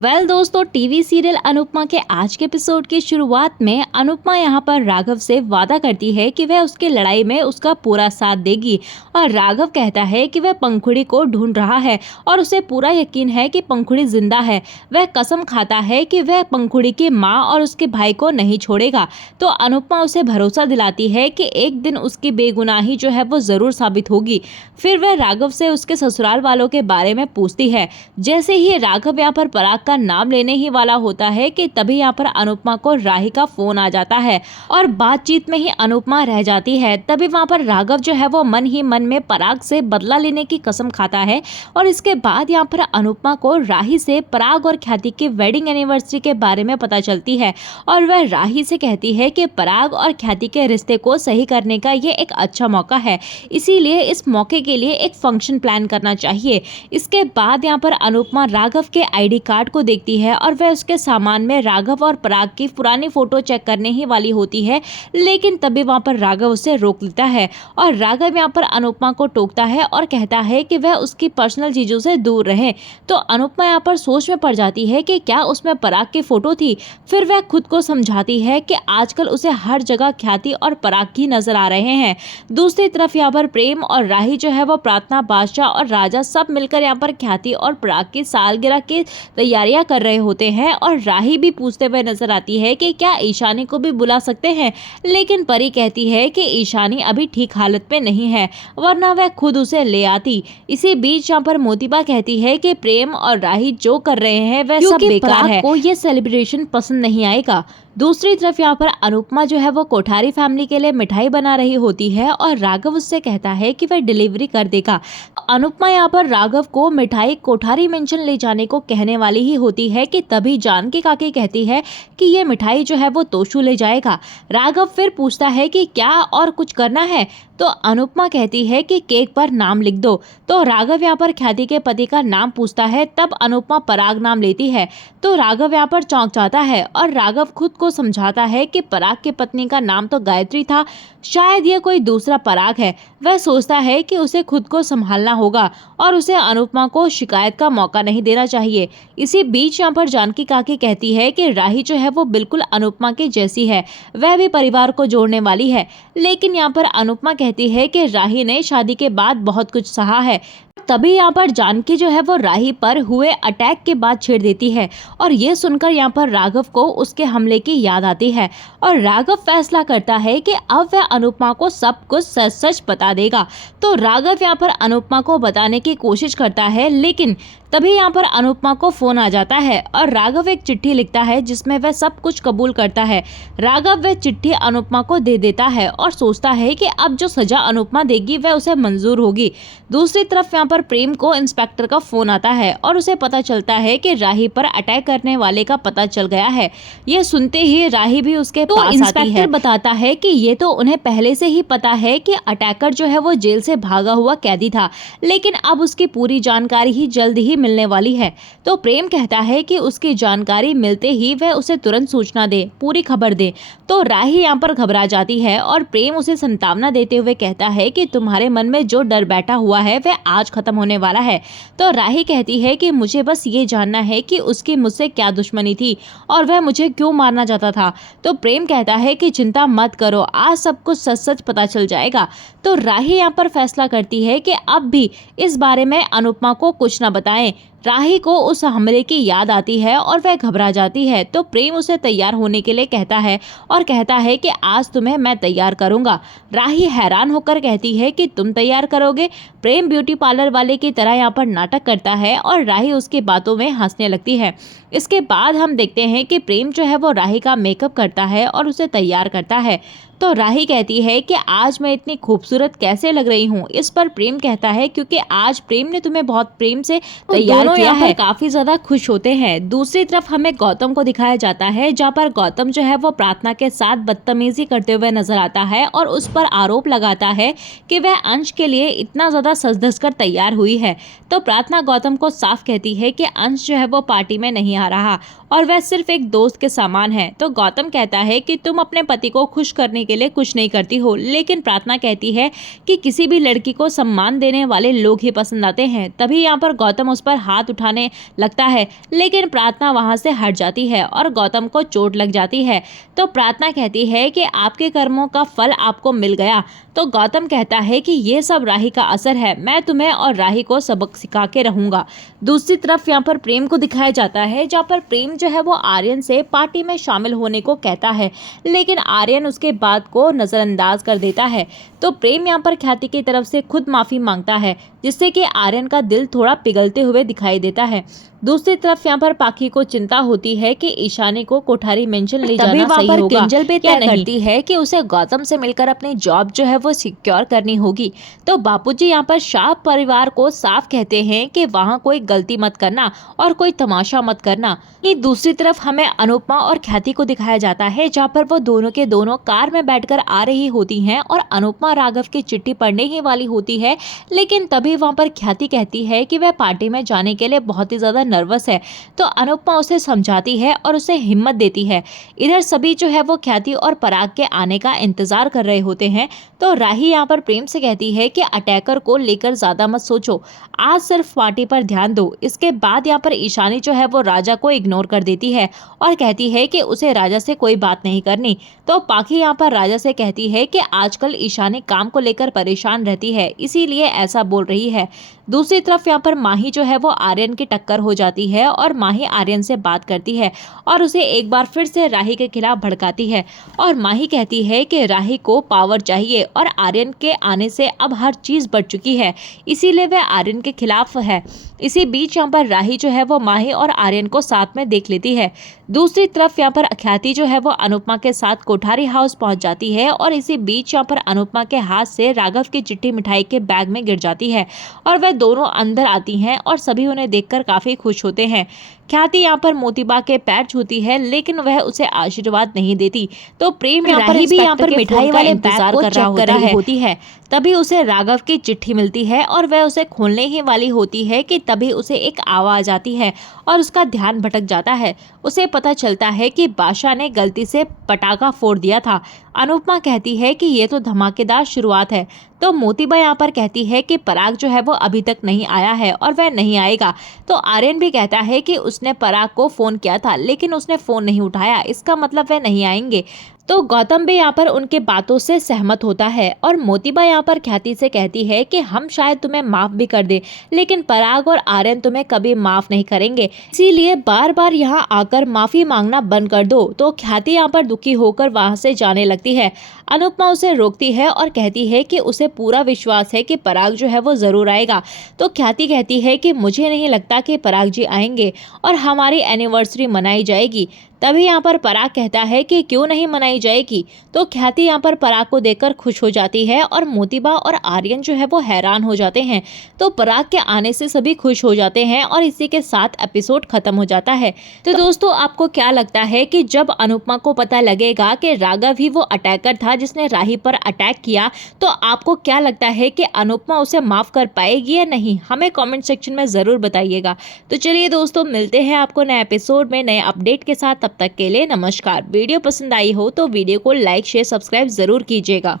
दोस्तों, TV serial Anupama के आज के एपिसोड की शुरुआत में अनुपमा यहाँ पर राघव से वादा करती है कि वह उसकी लड़ाई में उसका पूरा साथ देगी और राघव कहता है कि वह पंखुड़ी को ढूंढ रहा है और उसे पूरा यकीन है कि पंखुड़ी जिंदा है। वह कसम खाता है कि वह पंखुड़ी की माँ और उसके भाई को नहीं छोड़ेगा। तो अनुपमा उसे भरोसा दिलाती है कि एक दिन उसकी बेगुनाही जो है वो जरूर साबित होगी। फिर वह राघव से उसके ससुराल वालों के बारे में पूछती है। जैसे ही राघव यहाँ पर पराग का नाम लेने ही वाला होता है कि तभी यहाँ पर अनुपमा को राही का फोन आ जाता है और बातचीत में ही अनुपमा रह जाती है। तभी वहाँ पर राघव जो है वो मन ही मन में पराग से बदला लेने की कसम खाता है और इसके बाद यहाँ पर अनुपमा को राही से पराग और ख्याति की वेडिंग एनिवर्सरी के बारे में पता चलती है और वह राही से कहती है कि पराग और ख्याति के रिश्ते को सही करने का ये एक अच्छा मौका है, इसीलिए इस मौके के लिए एक फंक्शन प्लान करना चाहिए। इसके बाद यहाँ पर अनुपमा राघव के आईडी कार्ड को देखती है और वह उसके सामान में राघव और पराग की पुरानी फोटो चेक करने ही वाली होती है, लेकिन तभी वहां पर राघव उसे रोक लेता है और राघव यहाँ पर अनुपमा को टोकता है और कहता है कि वह उसकी पर्सनल चीजों से दूर रहे। तो अनुपमा यहाँ पर सोच में पड़ जाती है कि क्या उसमें पराग की फोटो थी। फिर वह खुद को समझाती है कि आजकल उसे हर जगह ख्याति और पराग ही नजर आ रहे हैं। दूसरी तरफ यहाँ पर प्रेम और राही जो है वो प्रार्थना, बादशाह और राजा सब मिलकर यहाँ पर ख्याति और पराग की सालगिरह की तैयारियां कर रहे होते हैं और राही भी पूछते हुए नजर आती है कि क्या ईशानी को भी बुला सकते हैं, लेकिन परी कहती है कि ईशानी अभी ठीक हालत में नहीं है, वरना वह खुद उसे ले आती। इसी बीच यहाँ पर मोतीबा कहती है कि प्रेम और राही जो कर रहे हैं वह सब बेकार है, को ये सेलिब्रेशन पसंद नहीं आएगा। दूसरी तरफ यहाँ पर अनुपमा जो है वो कोठारी फैमिली के लिए मिठाई बना रही होती है और राघव उससे कहता है कि वह डिलीवरी कर देगा। अनुपमा यहाँ पर राघव को मिठाई कोठारी मेंशन ले जाने को कहने वाली ही होती है कि तभी जानकी काकी कहती है कि ये मिठाई जो है वो तोशु ले जाएगा। राघव फिर पूछता है कि क्या और कुछ करना है, तो अनुपमा कहती है कि केक पर नाम लिख दो। तो राघव यहाँ पर ख्याति के पति का नाम पूछता है, तब अनुपमा पराग नाम लेती है। तो राघव यहाँ पर चौंक जाता है और राघव खुद को समझाता है कि पराग की पत्नी का नाम तो गायत्री था, शायद ये कोई दूसरा पराग है। वह सोचता है कि उसे खुद को संभालना होगा और उसे अनुपमा को शिकायत का मौका नहीं देना चाहिए। इसी बीच यहाँ पर जानकी काकी कहती है कि राही जो है वो बिल्कुल अनुपमा की जैसी है, वह भी परिवार को जोड़ने वाली है। लेकिन यहाँ पर अनुपमा कहती है कि राही ने शादी के बाद बहुत कुछ सहा है। तभी यहाँ पर जानकी जो है वो राही पर हुए अटैक के बाद छेड़ देती है और ये सुनकर यहाँ पर राघव को उसके हमले की याद आती है और राघव फैसला करता है कि अब वह अनुपमा को सब कुछ सच सच बता देगा। तो राघव यहाँ पर अनुपमा को बताने की कोशिश करता है, लेकिन तभी यहाँ पर अनुपमा को फोन आ जाता है और राघव एक चिट्ठी लिखता है जिसमें वह सब कुछ कबूल करता है। राघव वह चिट्ठी अनुपमा को दे देता है और सोचता है कि अब जो सजा अनुपमा देगी वह उसे मंजूर होगी। दूसरी तरफ यहाँ पर प्रेम को इंस्पेक्टर का फोन आता है और उसे पता चलता है कि राही पर अटैक करने वाले का पता चल गया है। यह सुनते ही राही भी उसके पास आती है। इंस्पेक्टर बताता है कि ये तो उन्हें पहले से ही पता है कि अटैकर जो है वो जेल से भागा हुआ कैदी था, लेकिन अब उसकी पूरी जानकारी ही जल्द ही मिलने वाली है। तो प्रेम कहता है कि उसकी जानकारी मिलते ही वह उसे तुरंत सूचना दे, पूरी खबर दे। तो राही यहाँ पर घबरा जाती है और प्रेम उसे सांत्वना देते हुए कहता है कि तुम्हारे मन में जो डर बैठा हुआ है वह आज खत्म होने वाला है। तो राही कहती है कि मुझे बस ये जानना है कि उसकी मुझसे क्या दुश्मनी थी और वह मुझे क्यों मारना चाहता था। तो प्रेम कहता है कि चिंता मत करो, आज सब कुछ सच सच पता चल जाएगा। तो राही यहाँ पर फैसला करती है कि अब भी इस बारे में अनुपमा को कुछ न बताएं। राही को उस हमले की याद आती है और वह घबरा जाती है। तो प्रेम उसे तैयार होने के लिए कहता है और कहता है कि आज तुम्हें मैं तैयार करूंगा। राही हैरान होकर कहती है कि तुम तैयार करोगे। प्रेम ब्यूटी पार्लर वाले की तरह यहाँ पर नाटक करता है और राही उसकी बातों में हंसने लगती है। इसके बाद हम देखते हैं कि प्रेम जो है वो राही का मेकअप करता है और उसे तैयार करता है। तो राही कहती है कि आज मैं इतनी खूबसूरत कैसे लग रही हूँ। इस पर प्रेम कहता है क्योंकि आज प्रेम ने तुम्हें बहुत प्रेम से तैयार किया है। काफी ज्यादा खुश होते हैं। दूसरी तरफ हमें गौतम को दिखाया जाता है, जहाँ पर गौतम जो है वो प्रार्थना के साथ बदतमीजी करते हुए नजर आता है और उस पर आरोप लगाता है कि वह अंश के लिए इतना ज्यादा सज धज कर तैयार हुई है। तो प्रार्थना गौतम को साफ कहती है कि अंश जो है वो पार्टी में नहीं आ रहा और वह सिर्फ एक दोस्त के समान है। तो गौतम कहता है कि तुम अपने पति को खुश करने के लिए कुछ नहीं करती हो, लेकिन प्रार्थना कहती है कि किसी भी लड़की को सम्मान देने वाले लोग ही पसंद आते हैं। तभी यहाँ पर गौतम उस पर हाथ उठाने लगता है, लेकिन प्रार्थना वहां से हट जाती है और गौतम को चोट लग जाती है। तो प्रार्थना कहती है कि आपके कर्मों का फल आपको मिल गया। तो गौतम कहता है कि ये सब राही का असर है, मैं तुम्हें और राही को सबक सिखा के रहूंगा। दूसरी तरफ यहाँ पर प्रेम को दिखाया जाता है, जहाँ पर प्रेम जो है वो आर्यन से पार्टी में शामिल होने को कहता है, लेकिन आर्यन उसके बात को नजरअंदाज कर देता है। तो प्रेम यहाँ पर ख्याति की तरफ से खुद माफी मांगता है, जिससे कि आर्यन का दिल थोड़ा पिघलते हुए दिखाई देता है। दूसरी तरफ यहाँ पर पाखी को चिंता होती है कि ईशानी को कोठारी मेंशन ले जाना सही होगा। किंजल भी तय करती है कि उसे गौतम से मिलकर अपनी जॉब जो है वो सिक्योर करनी होगी। तो बापूजी यहाँ पर शाह परिवार को साफ कहते हैं कि वहाँ कोई गलती मत करना और कोई तमाशा मत करना। ये दूसरी तरफ हमें अनुपमा और ख्याति को दिखाया जाता है, जहाँ पर वो दोनों के दोनों कार में बैठकर आ रही होती हैं और अनुपमा राघव की चिट्ठी पढ़ने ही वाली होती है, लेकिन तभी वहाँ पर ख्याति कहती है कि वह पार्टी में जाने के लिए बहुत ही ज्यादा नर्वस है। तो अनुपमा उसे समझाती है और उसे हिम्मत देती है। इधर सभी जो है वो ख्याति और पराग के आने का इंतजार कर रहे होते हैं। तो राही यहाँ पर प्रेम से कहती है कि अटैकर को लेकर ज्यादा मत सोचो, आज सिर्फ पार्टी पर ध्यान दो। इसके बाद यहाँ पर ईशानी जो है वो राजा को इग्नोर कर देती है और कहती है कि उसे राजा से कोई बात नहीं करनी। तो पाखी यहाँ पर राजा से कहती है कि आजकल ईशानी काम को लेकर परेशान रहती है, इसीलिए ऐसा बोल रही है। दूसरी तरफ यहाँ पर माही जो है वो आर्यन की टक्कर हो जाती है और माही आर्यन से बात करती है और उसे एक बार फिर से राही के खिलाफ भड़काती है। और माही कहती है कि राही को पावर चाहिए और आर्यन के आने से अब हर चीज बढ़ चुकी है, इसीलिए वह आर्यन के खिलाफ है। इसी बीच यहाँ पर राही जो है वो माही और आर्यन को साथ में देख लेती है। दूसरी तरफ यहाँ पर ख्याति जो है वो अनुपमा के साथ कोठारी हाउस पहुंच जाती है और इसी बीच यहाँ पर अनुपमा के हाथ से राघव की चिट्ठी मिठाई के बैग में गिर जाती है और वह दोनों अंदर आती हैं और सभी उन्हें देखकर काफी खुश होते हैं। ख्याति यहाँ पर मोतीबा के पैर छूती है, लेकिन वह उसे आशीर्वाद नहीं देती। तो प्रेम यहाँ पर मिठाई वाले इंतजार कर रही होती है। तभी उसे राघव की चिट्ठी मिलती है और वह उसे खोलने ही वाली होती है कि तभी उसे एक आवाज आती है और उसका ध्यान भटक जाता है। उसे पता चलता है कि बादशाह ने गलती से पटाखा फोड़ दिया था। अनुपमा कहती है कि ये तो धमाकेदार शुरुआत है। तो मोतीबा यहाँ पर कहती है कि पराग जो है वो अभी तक नहीं आया है और वह नहीं आएगा। तो आर्यन भी कहता है कि उसने पराग को फोन किया था, लेकिन उसने फोन नहीं उठाया, इसका मतलब वह नहीं आएंगे। तो गौतम भी यहाँ पर उनके बातों से सहमत होता है और मोतीबा यहाँ पर ख्याति से कहती है कि हम शायद तुम्हें माफ भी कर दे, लेकिन पराग और आर्यन तुम्हें कभी माफ नहीं करेंगे, इसीलिए बार बार यहाँ आकर माफी मांगना बंद कर दो। तो ख्याति यहाँ पर दुखी होकर वहां से जाने लगती है। अनुपमा उसे रोकती है और कहती है कि उसे पूरा विश्वास है कि पराग जो है वो जरूर आएगा। तो ख्याति कहती है कि मुझे नहीं लगता कि पराग जी आएंगे और हमारी एनिवर्सरी मनाई जाएगी। तभी यहाँ पर पराग कहता है कि क्यों नहीं मनाई जाएगी। तो ख्याति यहाँ पर पराग को देखकर खुश हो जाती है और मोतीबा और आर्यन जो है वो हैरान हो जाते हैं। तो पराग के आने से सभी खुश हो जाते हैं और इसी के साथ एपिसोड खत्म हो जाता है। तो दोस्तों, आपको क्या लगता है कि जब अनुपमा को पता लगेगा कि राघव ही वो अटैकर था जिसने राही पर अटैक किया, तो आपको क्या लगता है कि अनुपमा उसे माफ कर पाएगी या नहीं? हमें कमेंट सेक्शन में जरूर बताइएगा। तो चलिए दोस्तों, मिलते हैं आपको नए एपिसोड में नए अपडेट के साथ। तब तक के लिए नमस्कार। वीडियो पसंद आई हो तो वीडियो को लाइक शेयर सब्सक्राइब जरूर कीजिएगा।